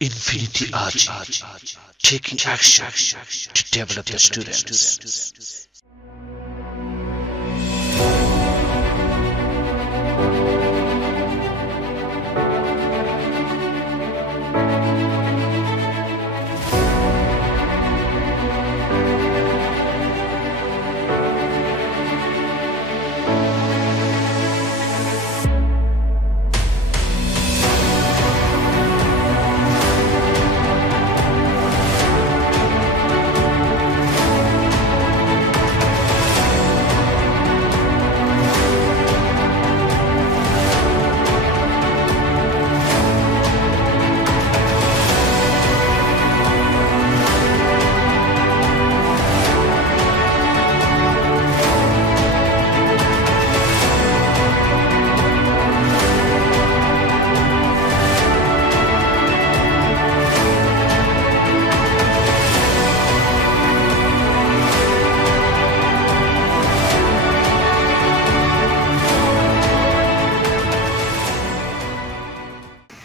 Infinity RG, taking action to develop the students.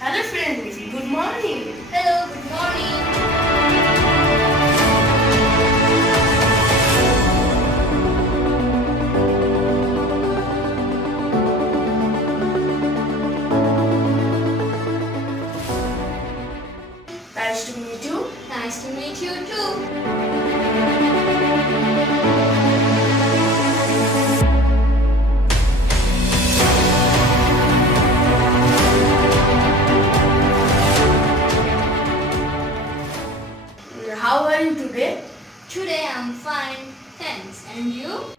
Hello friends, good morning. Hello, good morning. Nice to meet you. Nice to meet you too. How are you today? Today I'm fine, thanks. And you?